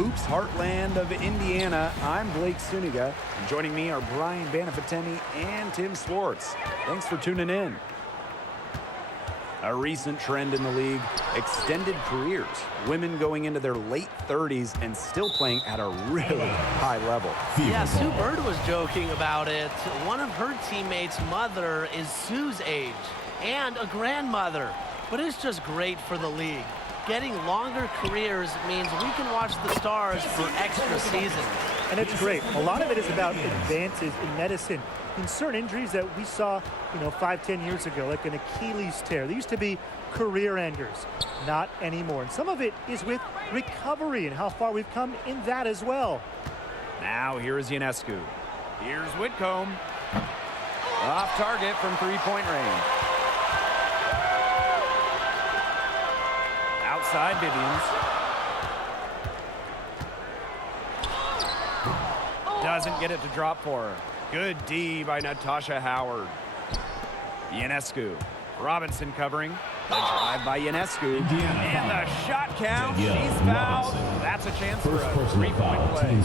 hoops heartland of Indiana. I'm Blake Suniga. And joining me are Brian Banafiteni and Tim Swartz. Thanks for tuning in. A recent trend in the league, extended careers. Women going into their late 30s and still playing at a really high level. Yeah, Sue Bird was joking about it. One of her teammates' mother is Sue's age and a grandmother. But it's just great for the league. Getting longer careers means we can watch the stars for extra seasons. And it's great. A lot of it is about advances in medicine. In certain injuries that we saw, 5-10 years ago, like an Achilles tear, they used to be career enders. Not anymore. And some of it is with recovery and how far we've come in that as well. Now here is Ionescu. Here's Whitcomb. Off target from three-point range. Outside Vivians. Doesn't get it to drop for her. Good D by Natasha Howard. Ionescu. Robinson covering. The drive by Ionescu. And the shot count. She's fouled. That's a chance for a three-point play.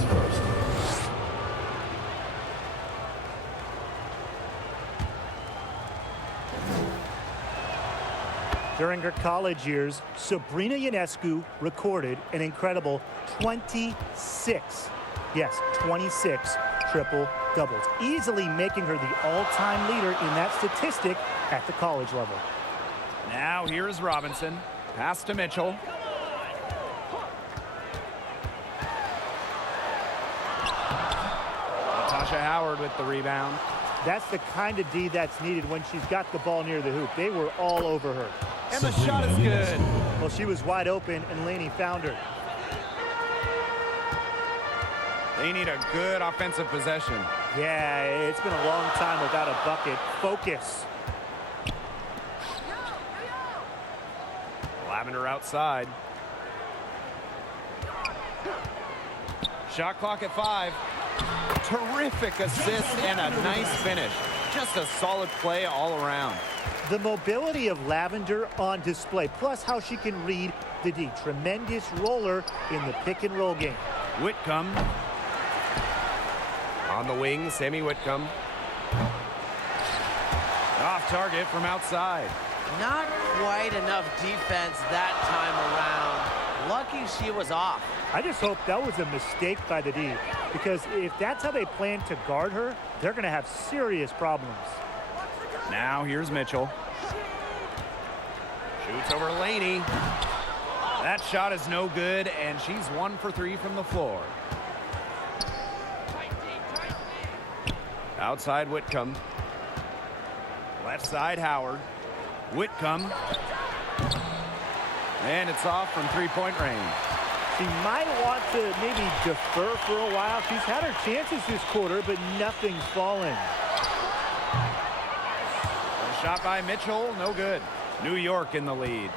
During her college years, Sabrina Ionescu recorded an incredible 26. Yes, 26 triple-doubles, easily making her the all-time leader in that statistic at the college level. Now here is Robinson. Pass to Mitchell. Natasha Howard with the rebound. That's the kind of D that's needed when she's got the ball near the hoop. They were all over her. And the shot is good. Well, she was wide open, and Laney found her. They need a good offensive possession. Yeah, it's been a long time without a bucket. Focus. Lavender outside. Shot clock at 5. Terrific assist and a nice finish. Just a solid play all around. The mobility of Lavender on display, plus how she can read the D. Tremendous roller in the pick-and-roll game. Whitcomb. On the wing, Sammy Whitcomb. Off target from outside. Not quite enough defense that time around. Lucky she was off. I just hope that was a mistake by the D, because if that's how they plan to guard her, they're going to have serious problems. Now here's Mitchell. Shoots over Laney. That shot is no good, and she's 1 for 3 from the floor. Outside Whitcomb. Left side Howard. Whitcomb. And it's off from three-point range. She might want to maybe defer for a while. She's had her chances this quarter, but nothing's fallen. A shot by Mitchell, no good. New York in the lead.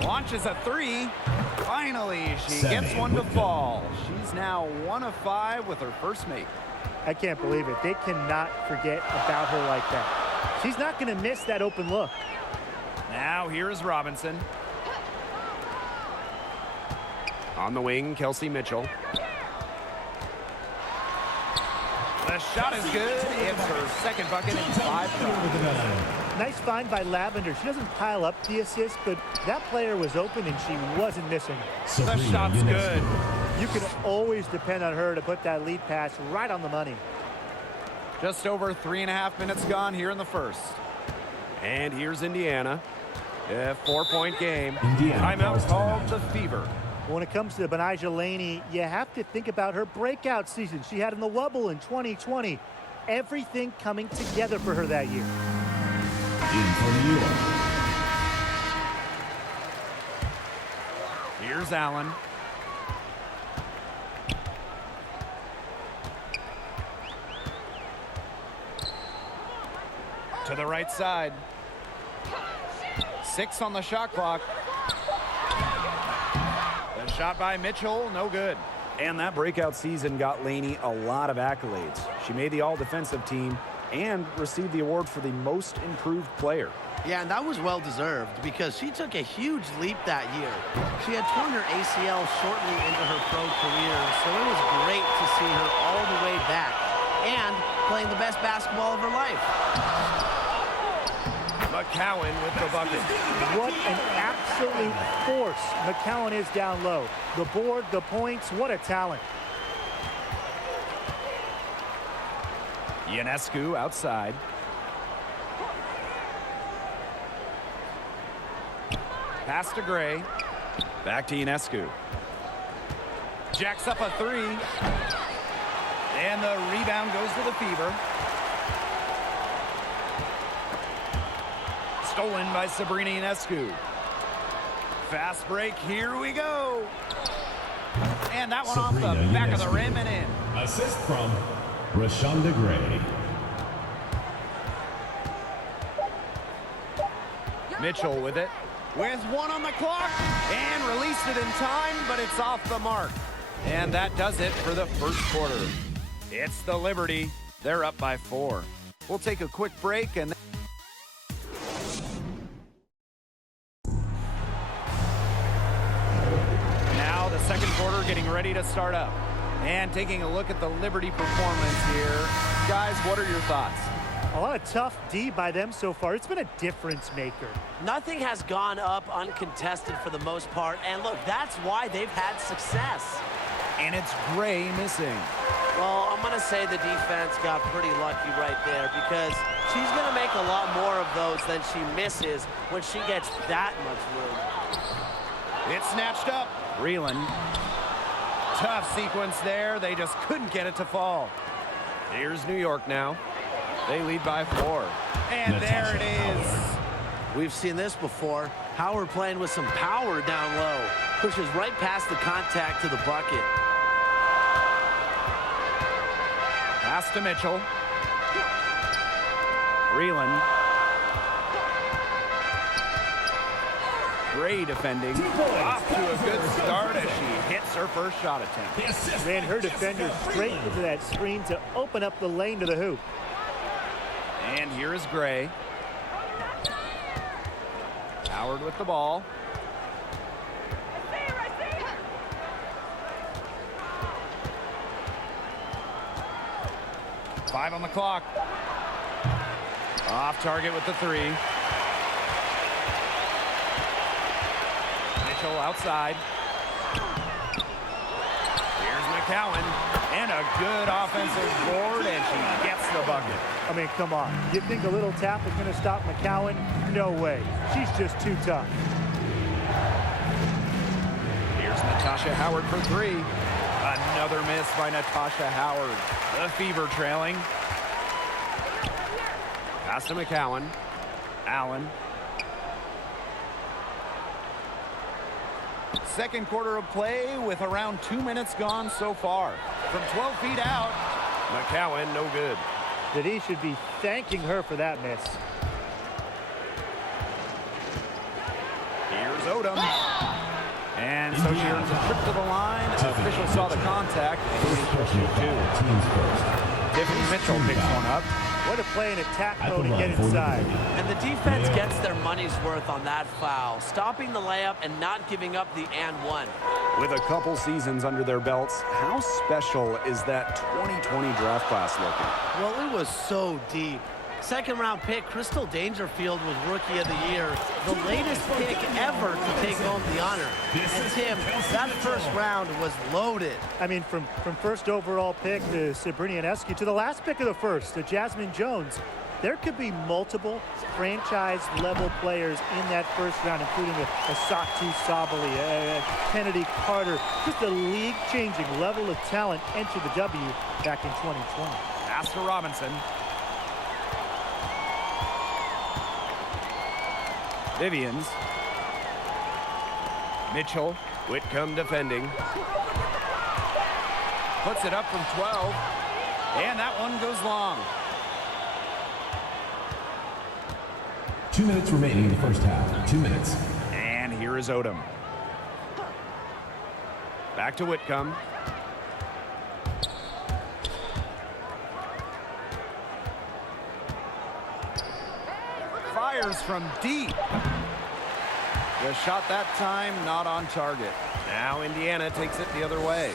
Launches a 3. Finally, she gets one to fall. She's now 1 of 5 with her first make. I can't believe it. They cannot forget about her like that. She's not going to miss that open look. Now here's Robinson. On the wing, Kelsey Mitchell. The shot is good. It's her second bucket in 5 tries. Nice find by Lavender. She doesn't pile up the assist, but that player was open and she wasn't missing. The shot's good. You can always depend on her to put that lead pass right on the money. Just over 3.5 minutes gone here in the first. And here's Indiana. A 4-point game. Timeout called the Fever. When it comes to Betnijah Laney, you have to think about her breakout season she had in the Wubble in 2020. Everything coming together for her that year. Here's Allen. To the right side. 6 on the shot clock. The shot by Mitchell, no good. And that breakout season got Laney a lot of accolades. She made the all-defensive team and received the award for the most improved player. Yeah, and that was well-deserved because she took a huge leap that year. She had torn her ACL shortly into her pro career, so it was great to see her all the way back and playing the best basketball of her life. McCowan with the bucket. What an absolute force McCowan is down low. The board, the points, what a talent. Ionescu outside. Pass to Gray. Back to Ionescu. Jacks up a three. And the rebound goes to the Fever. Stolen by Sabrina Ionescu. Fast break. Here we go. And that one off the back of the rim and in. Assist from Rashonda Gray. Mitchell with it. With one on the clock. And released it in time, but it's off the mark. And that does it for the first quarter. It's the Liberty. They're up by 4. We'll take a quick break and now the second quarter getting ready to start up. And taking a look at the Liberty performance here. Guys, what are your thoughts? A lot of tough D by them so far. It's been a difference maker. Nothing has gone up uncontested for the most part, and look, that's why they've had success. And it's Gray missing. Well, I'm going to say the defense got pretty lucky right there because she's going to make a lot more of those than she misses when she gets that much room. It's snatched up. Reeland. Tough sequence there. They just couldn't get it to fall. Here's New York now. They lead by 4. And there it is. We've seen this before. Howard playing with some power down low. Pushes right past the contact to the bucket. Pass to Mitchell. Reeland. Gray defending. Off to a good start as she hits her first shot attempt. Ran her defender straight into that screen to open up the lane to the hoop. And here is Gray. Howard with the ball. Five on the clock. Off target with the 3. Mitchell outside. Here's McCowan. And a good offensive board, and she gets the bucket. I mean, come on. You think a little tap is going to stop McCowan? No way. She's just too tough. Here's Natasha Howard for 3. Another miss by Natasha Howard. The Fever trailing. Pass to McCowan. Allen. Second quarter of play with around 2 minutes gone so far. From 12 feet out, McCowan no good. That he should be thanking her for that miss. Here's Odom. And so she earns a trip to the line. Official saw the contact. Tiffany Mitchell picks one up. What a play in attack mode and get inside. And the defense gets their money's worth on that foul, stopping the layup and not giving up the and one. With a couple seasons under their belts, how special is that 2020 draft class looking? Well, it was so deep. Second-round pick Crystal Dangerfield was Rookie of the Year, the latest pick ever to take home the honor. And Tim, that first round was loaded. I mean, from first overall pick to Sabrina Ionescu to the last pick of the first, to Jasmine Jones, there could be multiple franchise-level players in that first round, including a Satu Sabali, Kennedy Carter. Just a league-changing level of talent entered the W back in 2020. Pass to Robinson. Vivians. Mitchell. Whitcomb defending. Puts it up from 12. And that one goes long. 2 minutes remaining in the first half. 2 minutes. And here is Odom. Back to Whitcomb. Fires fires from deep. The shot that time not on target. Now Indiana takes it the other way.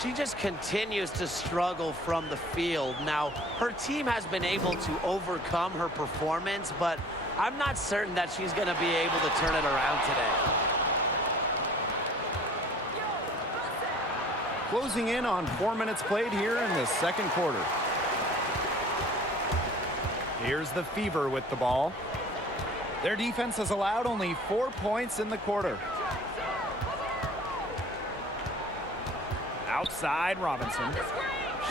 She just continues to struggle from the field. Now, her team has been able to overcome her performance, but I'm not certain that she's going to be able to turn it around today. Closing in on 4 minutes played here in the second quarter. Here's the Fever with the ball. Their defense has allowed only 4 points in the quarter. Outside Robinson.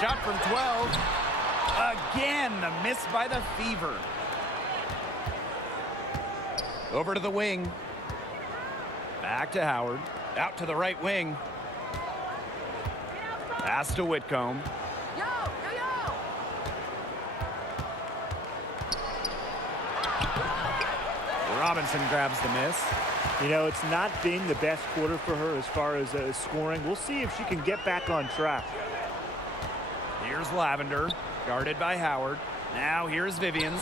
Shot from 12. Again, the miss by the Fever. Over to the wing. Back to Howard. Out to the right wing. Pass to Whitcomb. Robinson grabs the miss. You know, it's not been the best quarter for her as far as scoring. We'll see if she can get back on track. Here's Lavender, guarded by Howard. Now here's Vivians.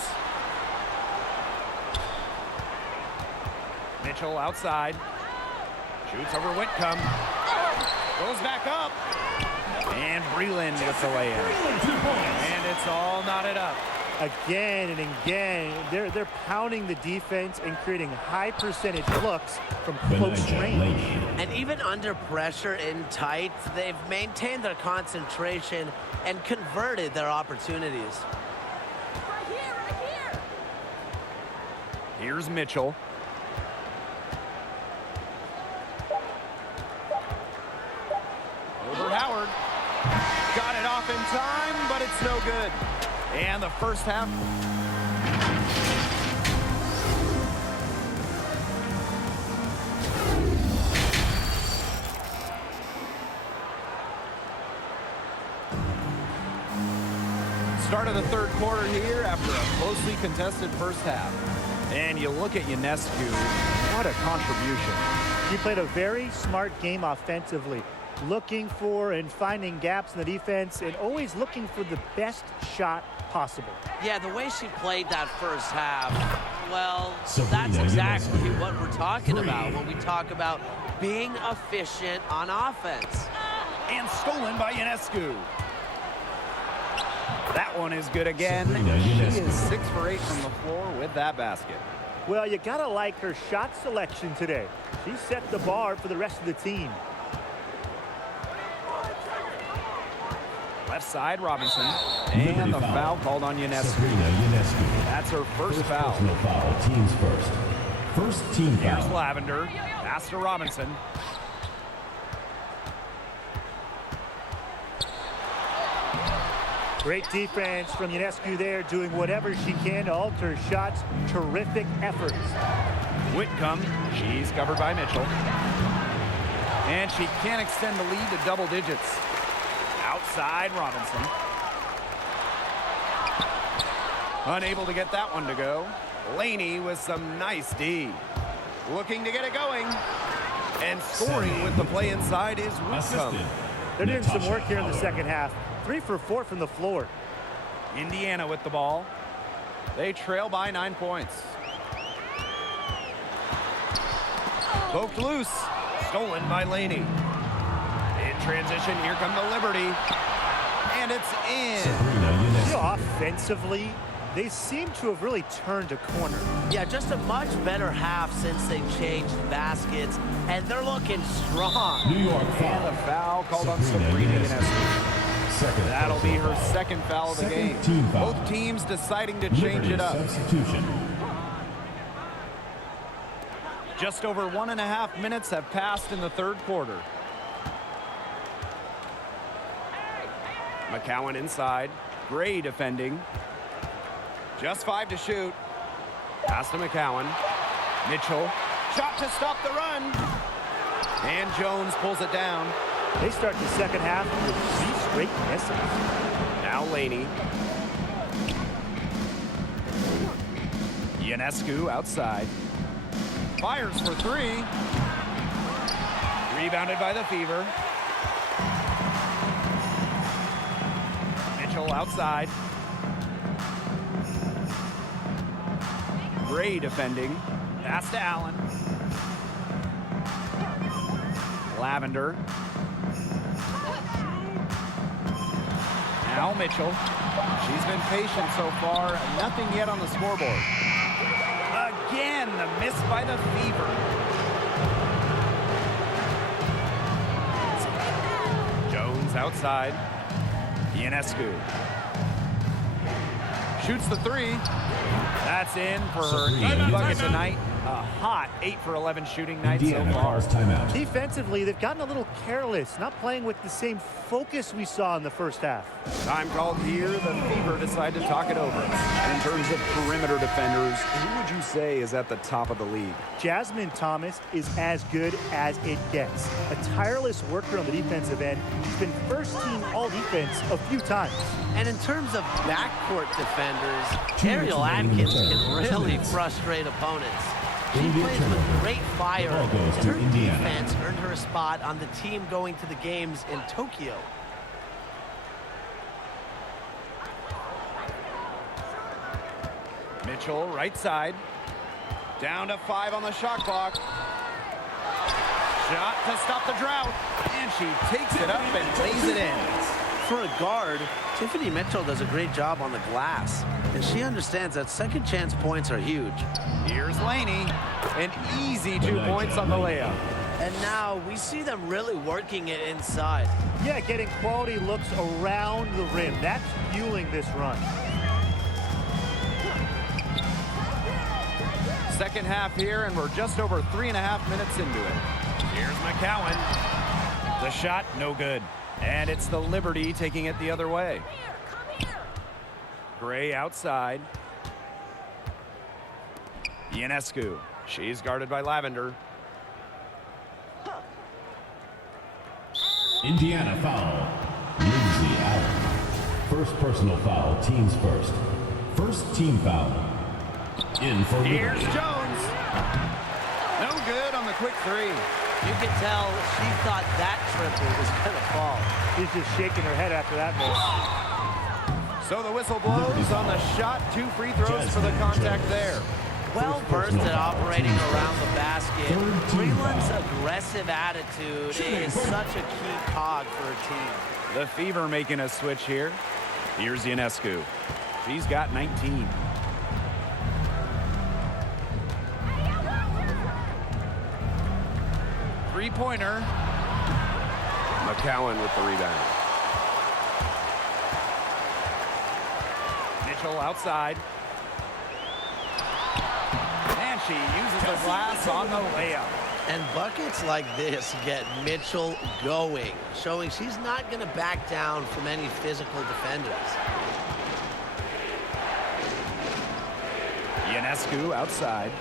Mitchell outside. Shoots over Whitcomb. Goes back up. And Breland with the lay-in. And it's all knotted up. Again and again, they're pounding the defense and creating high percentage looks from close range. And even under pressure in tight, they've maintained their concentration and converted their opportunities. Right here. Here's Mitchell. Over Howard. Got it off in time, but it's no good. And the first half. Start of the third quarter here after a closely contested first half. And you look at Ionescu, what a contribution. She played a very smart game offensively, looking for and finding gaps in the defense and always looking for the best shot possible. Yeah, the way she played that first half, well, Sabrina that's exactly Ionescu. what we're talking about when we talk about being efficient on offense. And stolen by Ionescu. That one is good again. Sabrina She Ionescu. is 6 for 8 from the floor with that basket. Well, you gotta like her shot selection today. She set the bar for the rest of the team. Left side, Robinson. And the foul called on Ionescu. Sabrina Ionescu. That's her first foul. Personal foul. Teams first. First team Here's foul. Lavender. Pass to Robinson. Great defense from Ionescu there, doing whatever she can to alter shots. Terrific efforts. Whitcomb. She's covered by Mitchell. And she can't extend the lead to double digits. Outside Robinson. Unable to get that one to go. Laney with some nice D. Looking to get it going. And scoring with the play inside is Whitcomb. Assisted. They're doing some Natasha work here in the Howard. second half. 3 for 4 from the floor. Indiana with the ball. They trail by 9 points. Poked loose. Stolen by Laney. In transition, here come the Liberty. And it's in. Sabrina You Ionescu. know, offensively, they seem to have really turned a corner. Yeah, just a much better half since they changed baskets, and they're looking strong. New York And a foul. foul called on Sabrina Sabrina Ionescu. Ionescu. Second. That'll be her personal foul. second foul of the Second game. team foul. Both teams deciding to change Liberty it up. substitution. Just over 1.5 minutes have passed in the third quarter. McCowan inside. Gray defending. Just 5 to shoot. Pass to McCowan. Mitchell. Shot to stop the run. And Jones pulls it down. They start the second half with 3 straight misses. Now Laney. Ionescu outside. Fires for 3. Rebounded by the Fever. Mitchell outside. Gray defending. Pass to Allen. Lavender. Now Mitchell. She's been patient so far. Nothing yet on the scoreboard. Again, the miss by the Fever. Jones outside. Ionescu. Shoots the three. That's in for her 8th bucket tonight. A hot 8 for 11 shooting night so Indiana far. calls timeout. Defensively, they've gotten a little careless, not playing with the same focus we saw in the first half. Time called here. The Fever decide to talk it over. In terms of perimeter defenders, who would you say is at the top of the league? Jasmine Thomas is as good as it gets. A tireless worker on the defensive end. She's been first team all defense a few times. And in terms of backcourt defenders, 2 Ariel minutes remaining in Atkins the third. can 2 really minutes. frustrate opponents. She India plays with turnover. great fire, The ball goes and to her Indiana. defense earned her a spot on the team going to the games in Tokyo. Mitchell, right side. Down to 5 on the shot clock. Shot to stop the drought. And she takes it up and lays it in. For a guard, Tiffany Mitchell does a great job on the glass, and she understands that second chance points are huge. Here's Laney. An easy 2 Nice points job, on the Laney. layup. And now we see them really working it inside. Yeah, getting quality looks around the rim. That's fueling this run. Second half here, and we're just over 3.5 minutes into it. Here's McCowan. The shot, no good. And it's the Liberty taking it the other way. Come here. Gray outside. Ionescu. She's guarded by Lavender. Indiana foul. Lindsay Allen. First personal foul, teams first. First team foul. In for Here's Liberty. Jones. No good on the quick three. You can tell she thought that triple was going to fall. She's just shaking her head after that miss. So the whistle blows on the shot. 2 free throws for the contact there. Well versed at operating around the basket. Third team Breland's foul. aggressive attitude is such a key cog for her team. The Fever making a switch here. Here's Ionescu. She's got 19. Three-pointer. McCowan with the rebound. Mitchell outside. And she uses the glass on the layup. And buckets like this get Mitchell going, showing she's not going to back down from any physical defenders. Ionescu outside.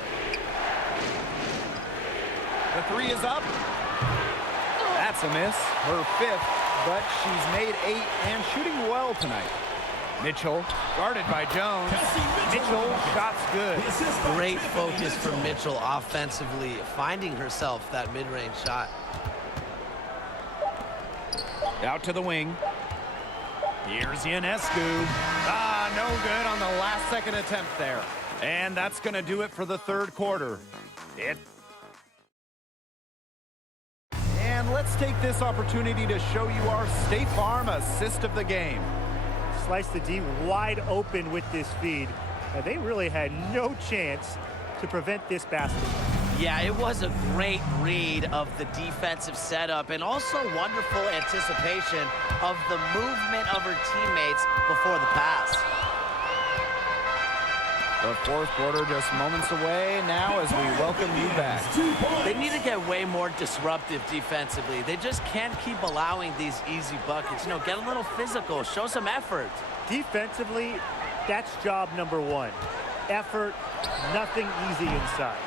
The three is up. That's a miss, her 5th, but she's made 8 and shooting well tonight. Mitchell, guarded by Jones. Mitchell, shots good. Great focus from Mitchell offensively, finding herself that mid-range shot. Out to the wing. Here's Ionescu. No good on the last second attempt there. And that's going to do it for the third quarter. And let's take this opportunity to show you our State Farm assist of the game. Slice the D wide open with this feed. They really had no chance to prevent this basket. Yeah, it was a great read of the defensive setup and also wonderful anticipation of the movement of her teammates before the pass. The fourth quarter just moments away now as we welcome you back. They need to get way more disruptive defensively. They just can't keep allowing these easy buckets. You know, get a little physical, show some effort. Defensively, that's job number 1. Effort, nothing easy inside.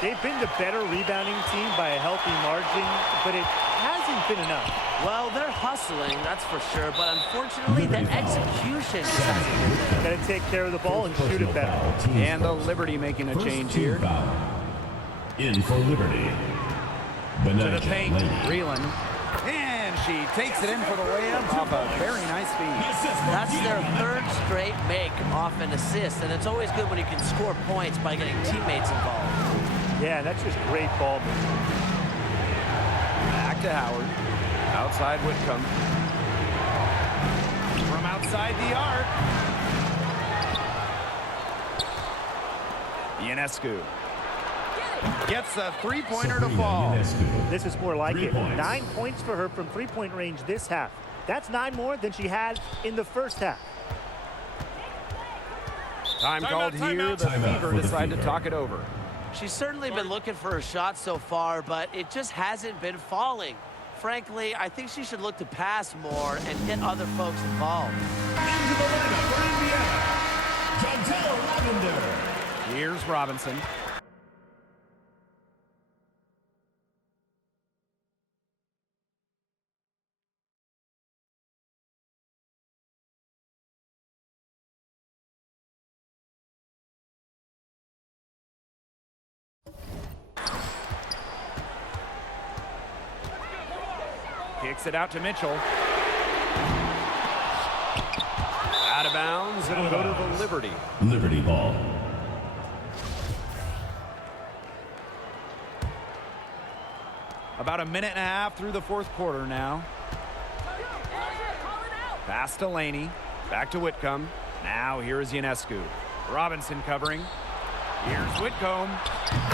They've been the better rebounding team by a healthy margin, but it hasn't been enough. Well, they're hustling, that's for sure, but unfortunately, the execution just hasn't been there. Got to take care of the ball and shoot it better. And the Liberty making a change here. Foul. In for Liberty. To the Benajah paint, Laney. Breland. And she takes it in for the layup off a very nice feed. That's their third straight make off an assist, and it's always good when you can score points by getting teammates involved. Yeah, that's just great ball movement. Back to Howard. Outside Whitcomb. From outside the arc. Ionescu gets a three-pointer to Sabrina fall. Ionescu. This is more like 3 it. points. 9 points for her from three-point range this half. That's 9 more than she had in the first half. Time called here. The Timeout Fever for the decide to Fever. talk it over. She's certainly been looking for her shot so far, but it just hasn't been falling. Frankly, I think she should look to pass more and get other folks involved. Into the lineup for Indiana, Jantel Lavender. Here's Robinson. Kicks it out to Mitchell. Out of bounds. It'll go to the Liberty. Liberty ball. About a minute and a half through the fourth quarter now. Call it out. Pass to Laney. Back to Whitcomb. Now here's Ionescu. Robinson covering. Here's Whitcomb.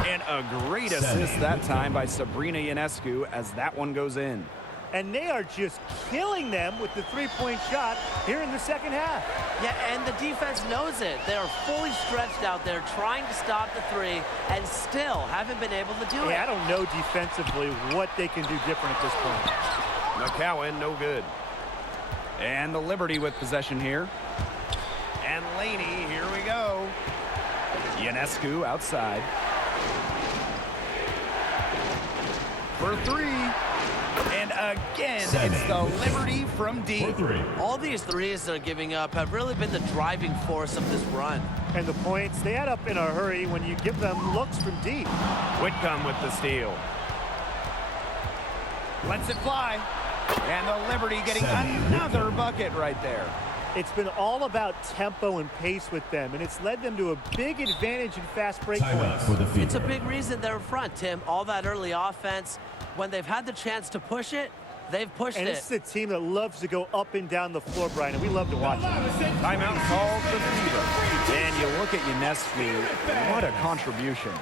And a great assist that time by Sabrina Ionescu as that one goes in. And they are just killing them with the three-point shot here in the second half. Yeah, and the defense knows it. They are fully stretched out there trying to stop the three and still haven't been able to do Yeah, I it. don't know defensively what they can do different at this point. McCowan, no good. And the Liberty with possession here. And Laney, here we go. Ionescu outside. For three. And again, it's the Liberty from For deep. 3. All these threes they're giving up have really been the driving force of this run. And the points, they add up in a hurry when you give them looks from deep. Whitcomb with the steal. Lets it fly. And the Liberty getting another bucket right there. It's been all about tempo and pace with them, and it's led them to a big advantage in fast break Timeout points. for the Fever. It's a big reason they're in front, Tim. All that early offense, when they've had the chance to push it, they've pushed And it. this is a team that loves to go up and down the floor, Brian, and we love to watch it. Timeout called the Fever. And you look at Ionescu, what a contribution.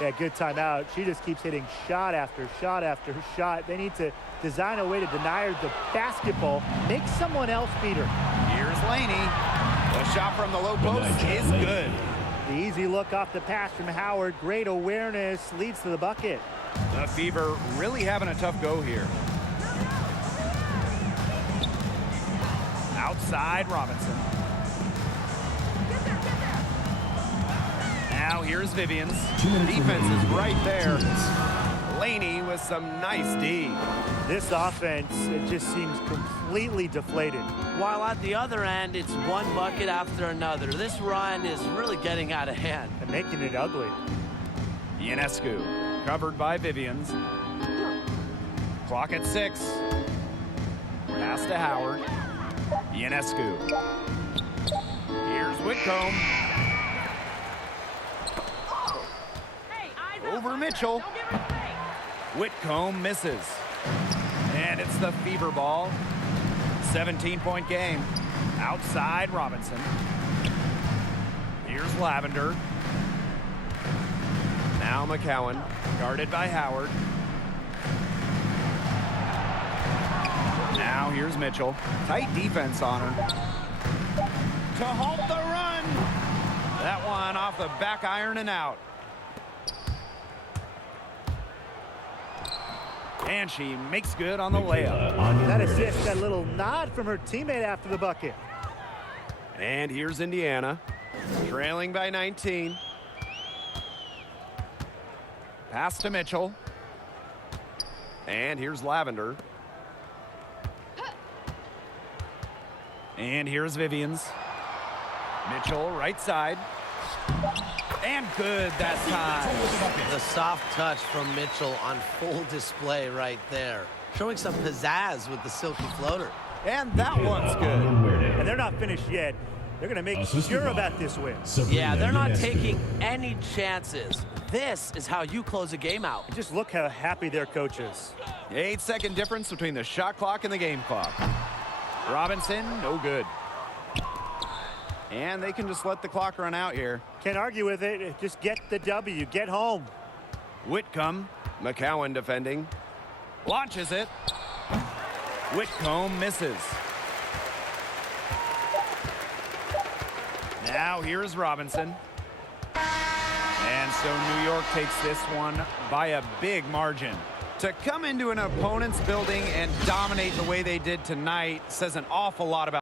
Yeah, good timeout. She just keeps hitting shot after shot after shot. They need to design a way to deny her the basketball, make someone else beat her. Here's Laney. The shot from the low post is good. The easy look off the pass from Howard. Great awareness, leads to the bucket. The Fever really having a tough go here. Outside Robinson. Now here's Vivians. 2 minutes Defense remaining. is right 2 there. minutes. Laney with some nice D. This offense, it just seems completely deflated. While at the other end, it's one bucket after another. This run is really getting out of hand. And making it ugly. Ionescu covered by Vivians. Clock at 6. Pass to Howard. Ionescu. Here's Whitcomb. Hey, eyes up. Over Mitchell. Don't give her space. Whitcomb misses. And it's the Fever ball. 17-point game. Outside Robinson. Here's Lavender. Now McCowan, guarded by Howard. Now here's Mitchell. Tight defense on her. To halt the run. That one off the back iron and out. And she makes good on the layup. That assist, that little nod from her teammate after the bucket. And here's Indiana, trailing by 19. Pass to Mitchell. And here's Lavender. And here's Vivians. Mitchell, right side. And good that time. The soft touch from Mitchell on full display right there. Showing some pizzazz with the silky floater. And that one's good. And they're not finished yet. They're going to make sure about this win. Yeah, they're not taking any chances. This is how you close a game out. And just look how happy their coach is. 8-second difference between the shot clock and the game clock. Robinson, no good. And they can just let the clock run out here. Can't argue with it. Just get the W. Get home. Whitcomb, McCowan defending. Launches it. Whitcomb misses. Now here's Robinson. And so New York takes this one by a big margin. To come into an opponent's building and dominate the way they did tonight says an awful lot about